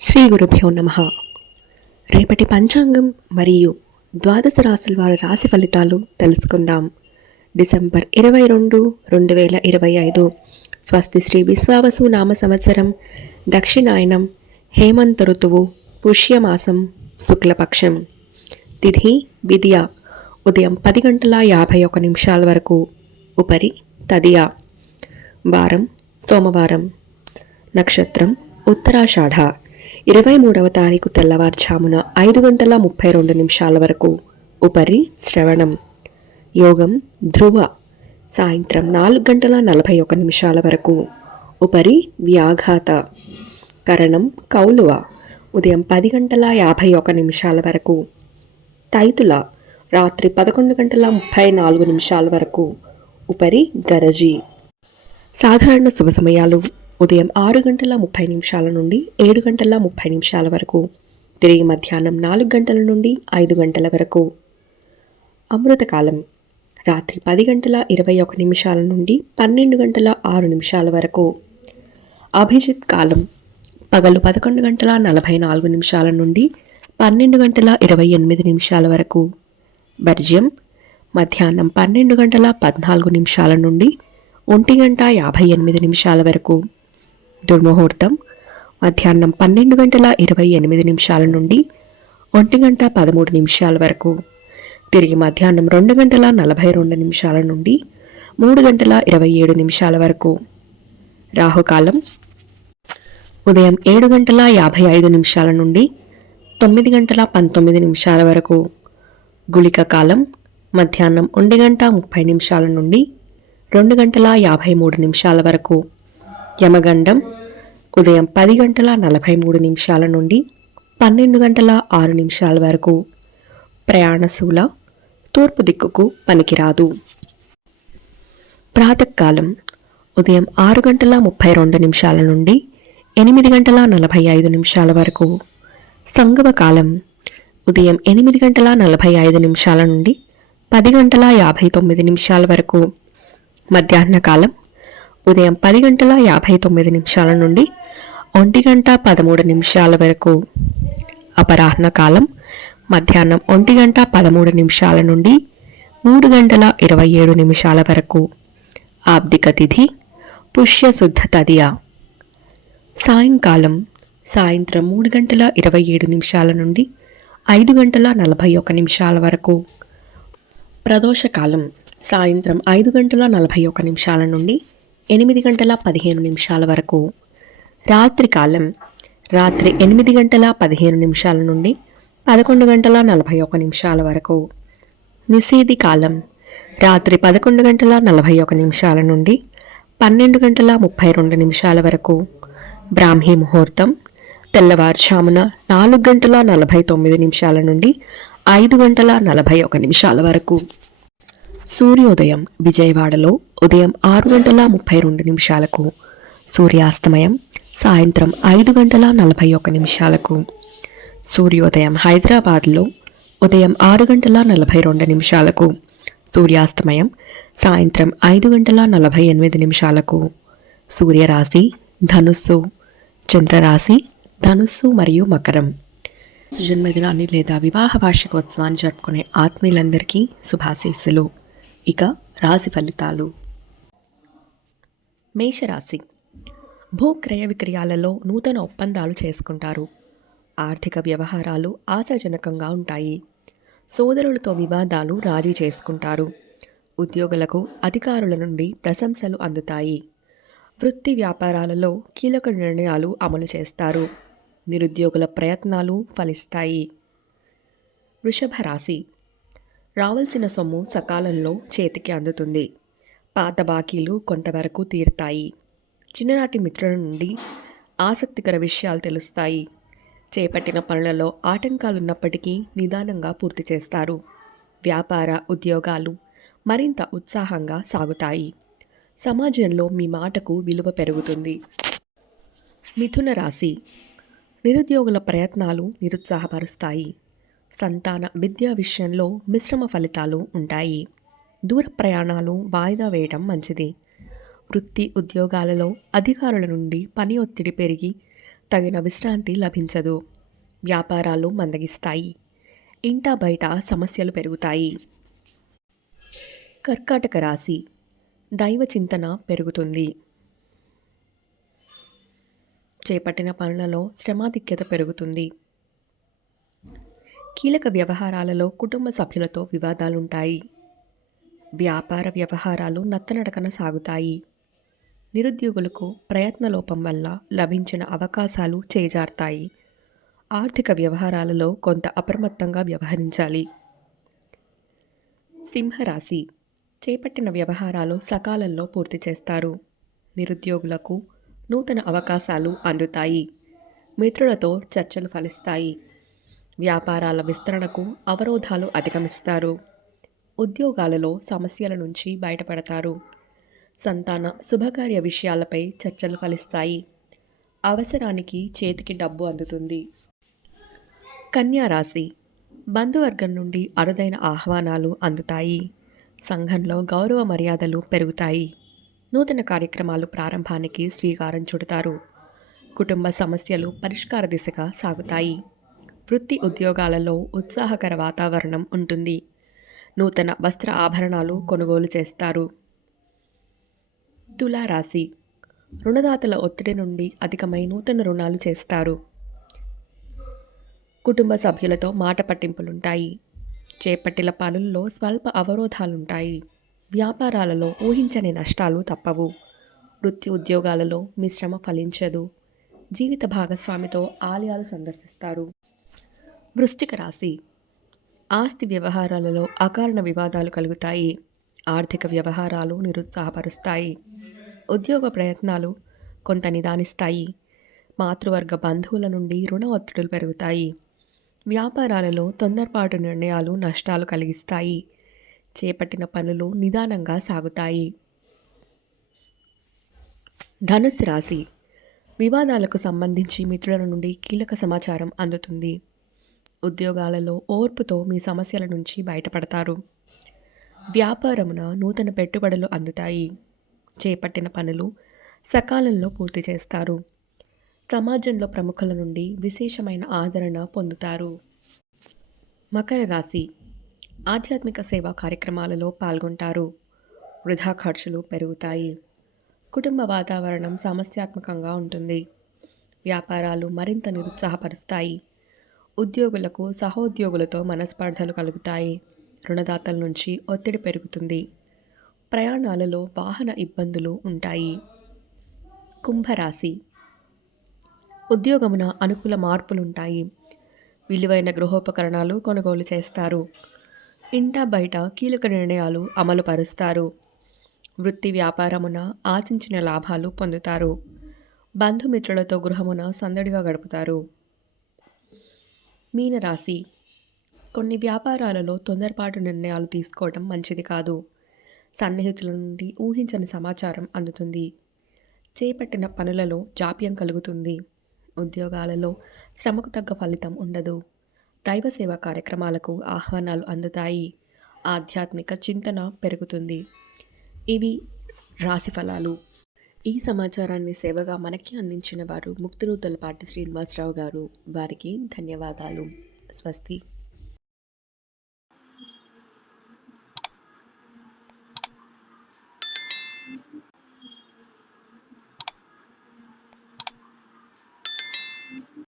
శ్రీ గురుభ్యో నమః. రేపటి పంచాంగం మరియు ద్వాదశ రాశుల వారి రాశి ఫలితాలు తెలుసుకుందాం. డిసెంబర్ 22, 2025 స్వస్తి శ్రీ విశ్వావసు నామ సంవత్సరం, దక్షిణాయనం, హేమంత ఋతువు, పుష్యమాసం, శుక్లపక్షం. తిథి విద్య ఉదయం 10 గంటల 51 నిమిషాల వరకు, ఉపరి తదియ. వారం సోమవారం. నక్షత్రం ఉత్తరాషాఢ. 23వ తారీఖు తెల్లవారుజామున 5 గంటల 32 నిమిషాల వరకు, ఉపరి శ్రవణం. యోగం ధ్రువ. సాయంత్రం 4 గంటల 41 నిమిషాల వరకు, ఉపరి వ్యాఘాత. కరణం కౌలువ. ఉదయం 10 గంటల 51 నిమిషాల వరకు. తైతుల. రాత్రి 11 గంటల 34 నిమిషాల వరకు, ఉపరి గరజి. సాధారణ శుభ సమయాలు ఉదయం 6 గంటల 30 నిమిషాల నుండి 7 గంటల 30 నిమిషాల వరకు, తిరిగి మధ్యాహ్నం 4 గంటల నుండి 5 గంటల వరకు. అమృతకాలం రాత్రి 10 గంటల 21 నిమిషాల నుండి 12 గంటల 6 నిమిషాల వరకు. అభిజిత్ కాలం పగలు 11 గంటల 44 నిమిషాల నుండి 12 గంటల 28 నిమిషాల వరకు. వర్జ్యం మధ్యాహ్నం 12 గంటల 14 నిమిషాల నుండి 1 గంట 58 నిమిషాల వరకు. దుర్ముహూర్తం మధ్యాహ్నం 12 గంటల 28 నిమిషాల నుండి 1 గంట 13 నిమిషాల వరకు. తిరిగి మధ్యాహ్నం 2 గంటల 42 నిమిషాల నుండి 3 గంటల 27 నిమిషాల వరకు. రాహుకాలం ఉదయం 7 గంటల 55 నిమిషాల నుండి 9 గంటల 19 నిమిషాల వరకు. గుళిక కాలం మధ్యాహ్నం 1 గంట 30 నిమిషాల నుండి 2 గంటల 53 నిమిషాల వరకు. యమగండం ఉదయం 10 గంటల 43 నిమిషాల నుండి 12 గంటల 6 నిమిషాల వరకు. ప్రయాణశూల తూర్పు దిక్కుకు పనికిరాదు. ప్రాతకాలం ఉదయం 6 గంటల 32 నిమిషాల నుండి 8 గంటల 45 నిమిషాల వరకు. సంగమ కాలం ఉదయం 8 గంటల 45 నిమిషాల నుండి 10 గంటల 59 నిమిషాల వరకు. మధ్యాహ్న కాలం ఉదయం 10 గంటల 59 నిమిషాల నుండి 1 గంట 13 నిమిషాల వరకు. అపరాహ్న కాలం మధ్యాహ్నం 1 గంట 13 నిమిషాల నుండి 3 గంటల 27 నిమిషాల వరకు. ఆబ్దిక తిథి పుష్యశుద్ధ తదియ. సాయంకాలం సాయంత్రం 3 గంటల 27 నిమిషాల నుండి 5 గంటల 41 నిమిషాల వరకు. ప్రదోషకాలం సాయంత్రం 5 గంటల 41 నిమిషాల నుండి 8 గంటల 15 నిమిషాల వరకు. రాత్రికాలం రాత్రి 8 గంటల 15 నిమిషాల నుండి 11 గంటల 41 నిమిషాల వరకు. నిషేధి కాలం రాత్రి 11 గంటల 41 నిమిషాల నుండి 12 గంటల 32 నిమిషాల వరకు. బ్రాహ్మీ ముహూర్తం తెల్లవారుజామున 4 గంటల 49 నిమిషాల నుండి 5 గంటల 41 నిమిషాల వరకు. సూర్యోదయం విజయవాడలో ఉదయం 6 గంటల 32 నిమిషాలకు. సూర్యాస్తమయం సాయంత్రం 5 గంటల 41 నిమిషాలకు. సూర్యోదయం హైదరాబాద్లో ఉదయం 6 గంటల 42 నిమిషాలకు. సూర్యాస్తమయం సాయంత్రం 5 గంటల 48 నిమిషాలకు. సూర్యరాశి ధనుస్సు, చంద్రరాశి ధనుస్సు మరియు మకరం. జన్మదినాన్ని లేదా వివాహ వార్షికోత్సవాన్ని జరుపుకునే ఆత్మీయులందరికీ శుభాశీస్సులు. ఇక రాశి ఫలితాలు. మేషరాశి భూ క్రయ విక్రయాలలో నూతన ఒప్పందాలు చేసుకుంటారు. ఆర్థిక వ్యవహారాలు ఆశాజనకంగా ఉంటాయి. సోదరులతో వివాదాలు రాజీ చేసుకుంటారు. ఉద్యోగులకు అధికారుల నుండి ప్రశంసలు అందుతాయి. వృత్తి వ్యాపారాలలో కీలక నిర్ణయాలు అమలు చేస్తారు. నిరుద్యోగుల ప్రయత్నాలు ఫలిస్తాయి. వృషభ రాశి రావాల్సిన సొమ్ము సకాలంలో చేతికి అందుతుంది. పాత బాకీలు కొంతవరకు తీరుతాయి. చిన్ననాటి మిత్రుల నుండి ఆసక్తికర విషయాలు తెలుస్తాయి. చేపట్టిన పనులలో ఆటంకాలున్నప్పటికీ నిదానంగా పూర్తి చేస్తారు. వ్యాపార ఉద్యోగాలు మరింత ఉత్సాహంగా సాగుతాయి. సమాజంలో మీ మాటకు విలువ పెరుగుతుంది. మిథున రాశి నిరుద్యోగుల ప్రయత్నాలు నిరుత్సాహపరుస్తాయి. సంతాన విద్యా విషయంలో మిశ్రమ ఫలితాలు ఉంటాయి. దూర ప్రయాణాలు వాయిదా వేయడం మంచిది. వృత్తి ఉద్యోగాలలో అధికారుల నుండి పని ఒత్తిడి పెరిగి తగిన విశ్రాంతి లభించదు. వ్యాపారాలు మందగిస్తాయి. ఇంటా బయట సమస్యలు పెరుగుతాయి. కర్కాటక రాశి దైవ చింతన పెరుగుతుంది. చేపట్టిన పనులలో శ్రమాధిక్యత పెరుగుతుంది. కీలక వ్యవహారాలలో కుటుంబ సభ్యులతో వివాదాలుంటాయి. వ్యాపార వ్యవహారాలు నత్తనడకన సాగుతాయి. నిరుద్యోగులకు ప్రయత్నలోపం వల్ల లభించిన అవకాశాలు చేజారుతాయి. ఆర్థిక వ్యవహారాలలో కొంత అప్రమత్తంగా వ్యవహరించాలి. సింహరాశి చేపట్టిన వ్యవహారాలు సకాలంలో పూర్తి చేస్తారు. నిరుద్యోగులకు నూతన అవకాశాలు అందుతాయి. మిత్రులతో చర్చలు ఫలిస్తాయి. వ్యాపారాల విస్తరణకు అవరోధాలు అధిగమిస్తారు. ఉద్యోగాలలో సమస్యల నుంచి బయటపడతారు. సంతాన శుభకార్య విషయాలపై చర్చలు ఫలిస్తాయి. అవసరానికి చేతికి డబ్బు అందుతుంది. కన్యా రాశి బంధువర్గం నుండి అరుదైన ఆహ్వానాలు అందుతాయి. సంఘంలో గౌరవ మర్యాదలు పెరుగుతాయి. నూతన కార్యక్రమాలు ప్రారంభానికి శ్రీకారం చుడతారు. కుటుంబ సమస్యలు పరిష్కార దిశగా సాగుతాయి. వృత్తి ఉద్యోగాలలో ఉత్సాహకర వాతావరణం ఉంటుంది. నూతన వస్త్ర ఆభరణాలు కొనుగోలు చేస్తారు. తులారాశి రుణదాతల ఒత్తిడి నుండి అధికమై నూతన రుణాలు చేస్తారు. కుటుంబ సభ్యులతో మాట పట్టింపులుంటాయి. చేపట్టిన పనుల్లో స్వల్ప అవరోధాలుంటాయి. వ్యాపారాలలో ఊహించని నష్టాలు తప్పవు. వృత్తి ఉద్యోగాలలో మిశ్రమ ఫలించదు. జీవిత భాగస్వామితో ఆలయాలు సందర్శిస్తారు. వృశ్చిక రాశి ఆస్తి వ్యవహారాలలో అకారణ వివాదాలు కలుగుతాయి. ఆర్థిక వ్యవహారాలు నిరుత్సాహపరుస్తాయి. ఉద్యోగ ప్రయత్నాలు కొంత నిదానిస్తాయి. మాతృవర్గ బంధువుల నుండి రుణ ఒత్తిడులు పెరుగుతాయి. వ్యాపారాలలో తొందరపాటు నిర్ణయాలు నష్టాలు కలిగిస్తాయి. చేపట్టిన పనులు నిదానంగా సాగుతాయి. ధనుస్సు రాశి వివాదాలకు సంబంధించి మిత్రుల నుండి కీలక సమాచారం అందుతుంది. ఉద్యోగాలలో ఓర్పుతో మీ సమస్యల నుంచి బయటపడతారు. వ్యాపారమున నూతన పెట్టుబడులు అందుతాయి. చేపట్టిన పనులు సకాలంలో పూర్తి చేస్తారు. సమాజంలో ప్రముఖుల నుండి విశేషమైన ఆదరణ పొందుతారు. మకర రాశి ఆధ్యాత్మిక సేవా కార్యక్రమాలలో పాల్గొంటారు. వృధా ఖర్చులు పెరుగుతాయి. కుటుంబ వాతావరణం సమస్యాత్మకంగా ఉంటుంది. వ్యాపారాలు మరింత నిరుత్సాహపరుస్తాయి. ఉద్యోగులకు సహోద్యోగులతో మనస్పర్ధలు కలుగుతాయి. రుణదాతల నుంచి ఒత్తిడి పెరుగుతుంది. ప్రయాణాలలో వాహన ఇబ్బందులు ఉంటాయి. కుంభరాశి ఉద్యోగమున అనుకూల మార్పులుంటాయి. విలువైన గృహోపకరణాలు కొనుగోలు చేస్తారు. ఇంటా బయట కీలక నిర్ణయాలు అమలు పరుస్తారు. వృత్తి వ్యాపారమున ఆశించిన లాభాలు పొందుతారు. బంధుమిత్రులతో గృహమున సందడిగా గడుపుతారు. మీనరాశి కొన్ని వ్యాపారాలలో తొందరపాటు నిర్ణయాలు తీసుకోవడం మంచిది కాదు. సన్నిహితుల నుండి ఊహించని సమాచారం అందుతుంది. చేపట్టిన పనులలో జాప్యం కలుగుతుంది. ఉద్యోగాలలో శ్రమకు తగ్గ ఫలితం ఉండదు. దైవ సేవా కార్యక్రమాలకు ఆహ్వానాలు అందుతాయి. ఆధ్యాత్మిక చింతన పెరుగుతుంది. ఇవి రాశి ఫలాలు. ఈ సమాచారాన్ని సేవగా మనకి అందించిన వారు ముక్తినూతలపాటి శ్రీనివాసరావు గారు. వారికి ధన్యవాదాలు. స్వస్తి.